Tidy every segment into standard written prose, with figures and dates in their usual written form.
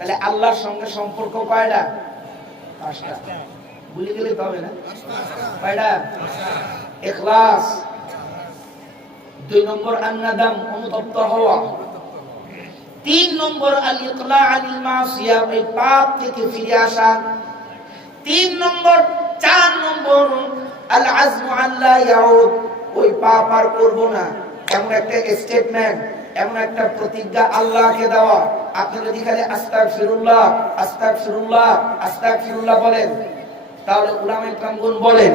তাহলে আল্লাহর সঙ্গে সম্পর্ক কয়টা? পাঁচটা। ভুলে গেলে তো হবে না। কয়টা? ইখলাস। 2 নম্বর আন-নাদাম, অনুতপ্ত হওয়া। 3 নম্বর আল-ইকলা আনিল মাসিয়া, এই পাপ থেকে ফিরে আসা। 4 নম্বর আল-আজমু আল্লা ইয়াউদ, ওই পাপ আর করব না, এমন একটা স্টেটমেন্ট, এমন একটা প্রতিজ্ঞা আল্লাহকে দেওয়া। আপনি যদি খালি আস্তাগফিরুল্লাহ আস্তাগফিরুল্লাহ আস্তাগফিরুল্লাহ বলেন, তাহলে উলামায়ে কেরামগণ বলেন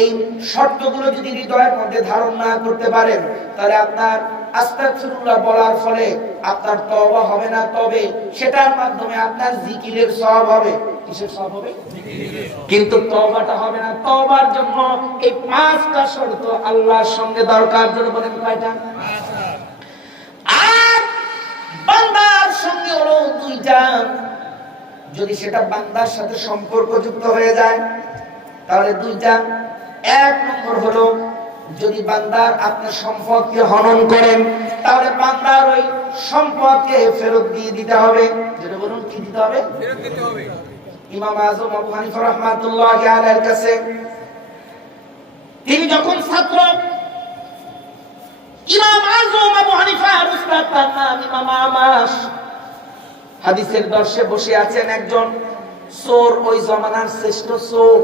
এই শর্তগুলো যদি হৃদয়ের মধ্যে ধারণ না করতে পারেন, তাহলে আপনার আস্তাগফিরুল্লাহ বলার ফলে আপনার তওবা হবে না, তবে সেটার মাধ্যমে আপনার জিকিরের সওয়াব হবে। কিসের সওয়াব হবে? জিকিরের। কিন্তু তওবাটা হবে না। তওবার জন্য এই 5টা শর্ত আল্লাহর সঙ্গে দরকার। জন্য বলেন কয়টা? 5টা। আর বান্দার সঙ্গে হলো 2টা। যদি সেটা বান্দার সাথে সম্পর্কযুক্ত হয়ে যায় তাহলে 2টা। 1 নম্বর হলো যদি বান্দার আপনার সম্পদকে হনন করেন, তাহলে বান্দার ওই সম্পদকে ফেরত দিয়ে দিতে হবে। যেটা বলুন, কি দিতে হবে? ফেরত দিতে হবে। ইমাম আযম আবু হানিফা রাহমাতুল্লাহি আলাইহির কাছে তিনি যখন ছাত্র, ইমাম আযম আবু হানিফার উস্তাদ, তার নাম ইমাম আমাশ, হাদিসের দর্শে বসে আছেন একজন চোর, ওই জমানার শ্রেষ্ঠ চোর,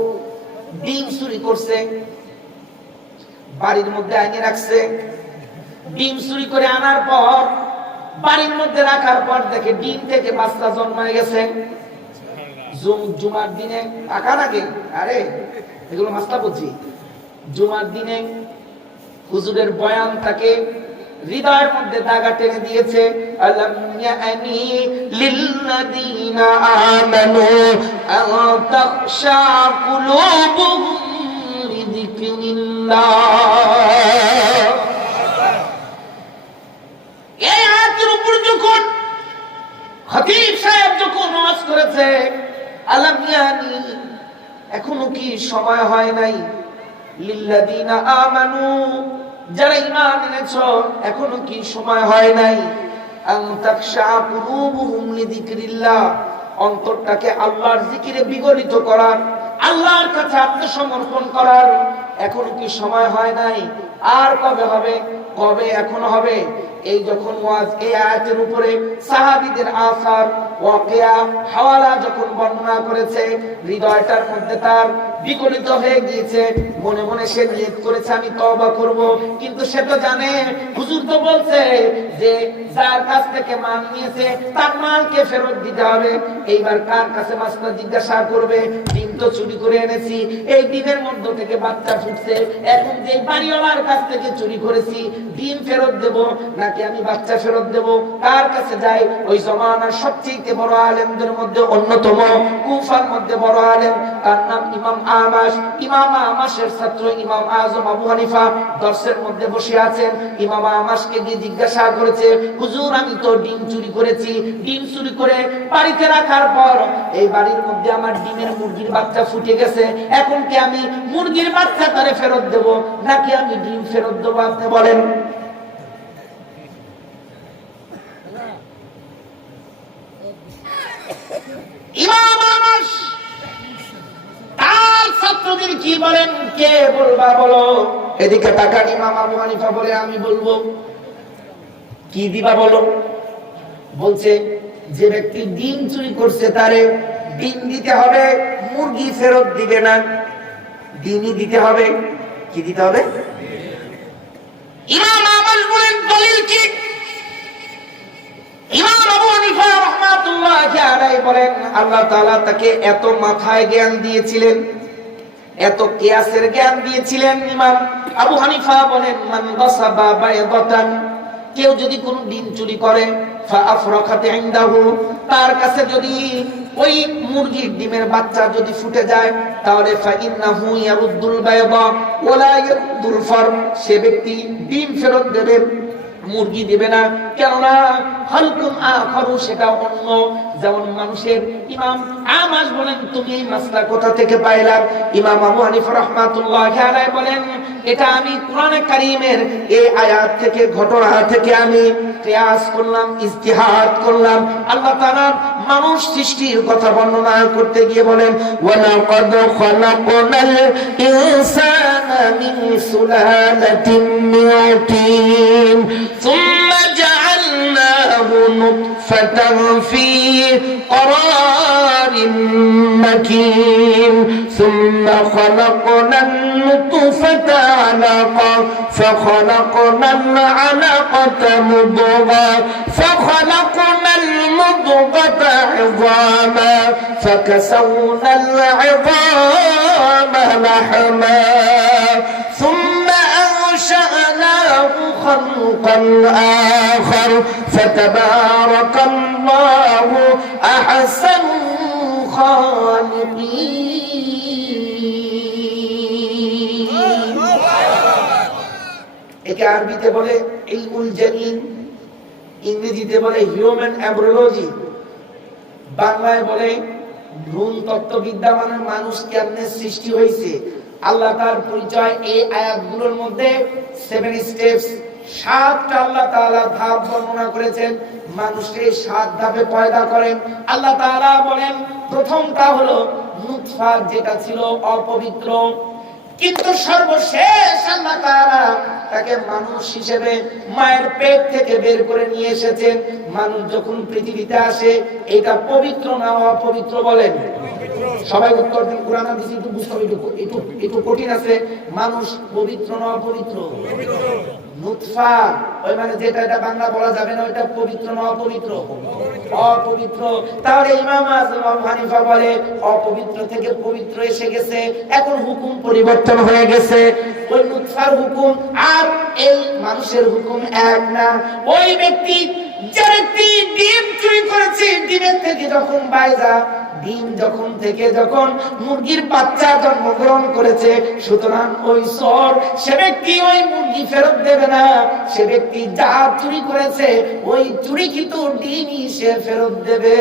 ডিম চুরি করছে, বাড়ির মধ্যে আইনে রাখছে। ডিম চুরি করে আনার পর বাড়ির মধ্যে রাখার পর দেখে ডিম থেকে বাচ্চা জন্মায় গেছে। জুমার দিনে টাকা লাগে, আরে এগুলো মাস্তা বুঝি, জুমার দিনে হুজুরের বয়ান তাকে হৃদয়ের মধ্যে দাগা টেনে দিয়েছে। আলাম ইয়ানি লিল্লাযীনা আমানু আন তাখশা কুলুবুহুম লিযিকরিল্লাহ। এই আয়াতের উপর যখন খতিব সাহেব যখন ওয়াজ করেছে, আলাম ইয়ানি, এখনো কি সময় হয় নাই, লিল্লাযীনা আমানু, যারা ঈমান এনেছো, এখনো কি সময় হয় নাই, আন তাখশা কুলুবুহুম লিযিকরিল্লাহ, অন্তরটাকে আল্লাহর জিকিরে বিগলিত করার, আল্লাহর কাছে আত্মসমর্পণ করার এখনো কি সময় হয় নাই? আর কবে হবে? কবে এখনো হবে? এই যখন ওয়াজ এই আয়াতের উপরে সাহাবীদের আসার ওয়াকিয়া হাওয়ালা যখন বর্ণনা করেছে, হৃদয়টার মধ্যে তার বিগলিত হয়ে গিয়েছে। মনে মনে সে নিয়ত করেছে আমি তওবা করব, কিন্তু সে তো জানে হুজুর তো বলছে যে যার কাছ থেকে মাল নিয়েছে তার মালকে ফেরত দিতে হবে। এইবার কার কাছে মাসলা জিজ্ঞাসা করবে? ডিম তো চুরি করে এনেছি, এই ডিমের মধ্য থেকে বাচ্চা ফুটছে, এখন যে বাড়িওয়ালার কাছ থেকে চুরি করেছি, ডিম ফেরত দেব নাকি আমি বাচ্চা ফেরত দেব? কার কাছে যাই? ওই জমানার সবচেয়ে বড় আলেমদের মধ্যে অন্যতম, কুফার মধ্যে বড় আলেম, তার নাম ইমাম আমাশ। ইমাম আমাশের ছাত্র ইমাম আযম আবু হানিফা দর্শের মধ্যে বসে আছেন। ইমাম আমাশকে গিয়ে জিজ্ঞাসা করেছে, হুজুর আমি তো ডিম চুরি করেছি, ডিম চুরি করে বাড়িতে রাখার পর এই বাড়ির মধ্যে আমার ডিমের মুরগির বাচ্চা ফুটে গেছে, এখন কি আমি মুরগির বাচ্চা তারে ফেরত দেব নাকি আমি ডিম ফেরত দেব? আপনি বলেন। ইমাম আমাশ তার ছাত্রদের কি বলেন? কে বলবা বলো? এদিকে তাকান, ইমাম আবু হানিফা বলে আমি বলবো। কি দিবা বলো? বলছে যে ব্যক্তি ডিম চুরি করছে তারে ডিম দিতে হবে, মুরগি ফেরত দিবে না, ডিমই দিতে হবে। কি দিতে হবে? ইমাম আমাশ বলেন দলিল কি? ইমাম আবু হানিফা রাহমাতুল্লাহি আলাইহি বলেন আল্লাহ তাআলা তাকে এত মাথায় জ্ঞান দিয়েছিলেন, এত কিয়াসের জ্ঞান দিয়েছিলেন। ইমাম আবু হানিফা বলেন মান গাসাবা বাইদাতান, কেউ যদি কোন ডিম চুরি করে, ফা আফরাকাত ইনদাহু, তার কাছে যদি ওই মুরগির ডিমের বাচ্চা যদি ফুটে যায়, তাহলে ফা ইন্নাহু ইয়ারুদ্দুল বাইদা ওয়ালা ইয়ারুদ্দুল ফার, সে ব্যক্তি ডিম ফেরত দেবে, মুরগি দেবে না। কেননা হালকুন আখারু, সেটা অন্য, যেমন মানুষের। ইমাম আমাশ বলেন তুমি এই মাসলা কোথা থেকে পাইলা? ইমাম আবু হানিফা রাহমাতুল্লাহি আলাইহি বলেন এটা আমি কোরআনে কারীমের এই আয়াত থেকে, ঘটনা থেকে আমি কিয়াস করলাম, ইজতিহাদ করলাম। আল্লাহ তাআলা মানুষ সৃষ্টির কথা বর্ণনা করতে গিয়ে বলেন ওয়ালাকাদ খালাকনাল ইনসানা মিন সুলালাতিন মিন তিন সুম্মা জাআলনাহু নুতফাতান ফি قرار مكين ثم خلقنا النطفة علقة فخلقنا العلقة مضغة فخلقنا المضغة عظاما فكسونا العظام لحما ثم أنشأناه خلقا آخر فتبارك الله أحسن الخالقين একে আরবিতে বলে ইলমুল জানিন, ইংরেজিতে বলে হিউম্যান এমব্রিওলজি, বাংলায় বলে ভ্রূণ তত্ত্ববিদ্যা। মানে মানুষ কেমনে সৃষ্টি হয়েছে, আল্লাহ তার পরিচয় এই আয়াতগুলোর মধ্যে 7 স্টেপস, 7টা আল্লাহ তাআলা ধাপ বর্ণনা করেছেন। মানুষকে 7 ধাপে পয়দা করেন। আল্লাহ তাআলা বলেন প্রথমটা হলো নুতফা, যেটা ছিল অপবিত্র, কিন্তু সর্বশেষ আল্লাহ তাআলা তাকে মানুষ হিসেবে মায়ের পেট থেকে বের করে নিয়ে এসেছেন। মানুষ যখন পৃথিবীতে আসে এটা পবিত্র না অপবিত্র বলেন? সবাই উত্তর দিন। কোরআন হাদিস একটু বুঝতে হবে, একটু কঠিন আছে। মানুষ পবিত্র না অপবিত্র? নুতফা, ওই মানে যেটা এটা বাংলা বলা যাবে না, ওইটা পবিত্র না অপবিত্র? অপবিত্র। তাহলে ইমাম আযম আবু হানিফা বলে অপবিত্র থেকে পবিত্র এসে গেছে, এখন হুকুম পরিবর্তন হয়ে গেছে। ওই নুতফার হুকুম আর এই মানুষের হুকুম এক না। ওই ব্যক্তি যে ব্যক্তি ডিম চুরি করেছে, ডিমের থেকে যখন বাইজা ডিম যখন মুরগির বাচ্চা জন্মগ্রহণ করেছে, সুতরাং ওই চোর সে ব্যক্তি ওই মুরগি ফেরত দেবে না। সে ব্যক্তি যা চুরি করেছে ওই চুরিকৃত ডিমই সে ফেরত দেবে।